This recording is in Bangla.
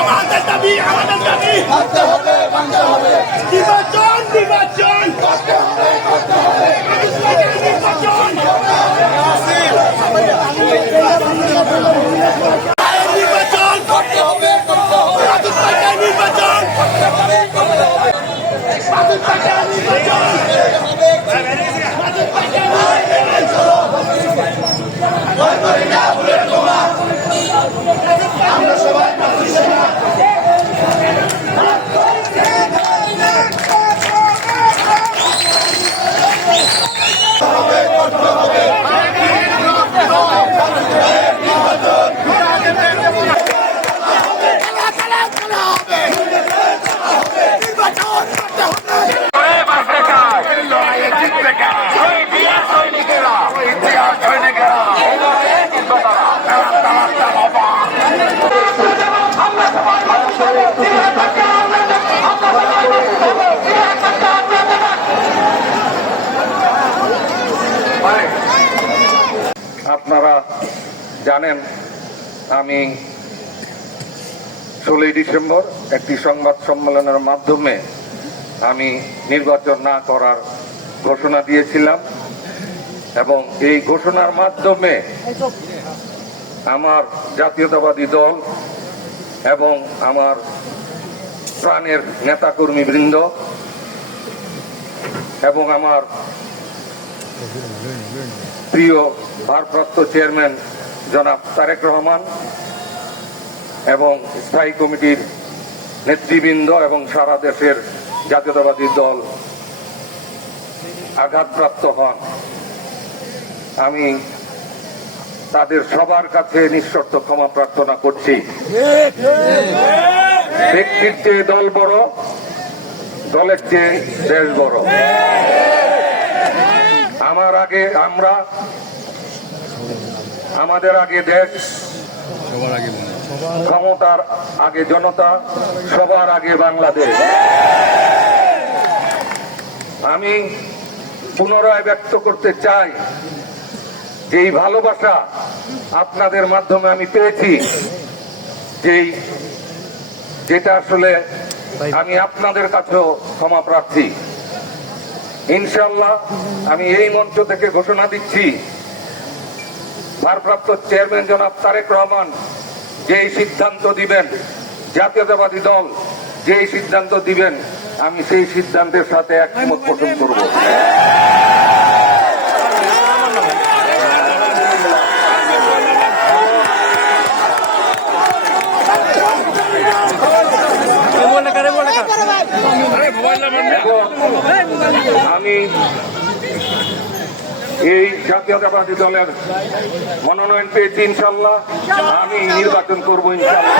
আমাদের দাবি মানতে হবে নির্বাচন নির্বাচন করতে হবে নির্বাচন নির্বাচন করতে হবে নির্বাচন আমরা সবাই আপনারা জানেন আমি 16 ডিসেম্বর একটি সংবাদ সম্মেলনের মাধ্যমে আমি নির্বাচন না করার ঘোষণা দিয়েছিলাম এবং এই ঘোষণার মাধ্যমে আমার জাতীয়তাবাদী দল এবং আমার প্রাণের নেতাকর্মী বৃন্দ এবং আমার প্রিয় ভারপ্রাপ্ত চেয়ারম্যান জনাব তারেক রহমান এবং স্থায়ী কমিটির নেতৃবৃন্দ এবং সারা দেশের জাতীয়তাবাদী দল আঘাতপ্রাপ্ত হন। আমি তাদের সবার কাছে নিঃশর্ত ক্ষমা প্রার্থনা করছি। ব্যক্তির চেয়ে দল বড়, দলের চেয়ে দেশ বড়। আমাদের আগে দেশ, ক্ষমতার আগে জনতা, সবার আগে বাংলাদেশ। আমি পুনরায় ব্যক্ত করতে চাই যে এই ভালোবাসা আপনাদের মাধ্যমে আমি পেয়েছি, যেটা আসলে আমি আপনাদের কাছেও ক্ষমা প্রার্থী। ইনশাআল্লাহ আমি এই মঞ্চ থেকে ঘোষণা দিচ্ছি, ভারপ্রাপ্ত চেয়ারম্যান জনাব তারেক রহমান যেই সিদ্ধান্ত দিবেন, জাতীয়তাবাদী দল যেই সিদ্ধান্ত দিবেন, আমি সেই সিদ্ধান্তের সাথে একমত পোষণ করব। আমি এই জাতীয়তাবাদী দলের মনোনয়ন পেয়েছি, ইনশাল্লাহ আমি নির্বাচন করবো ইনশাল্লাহ।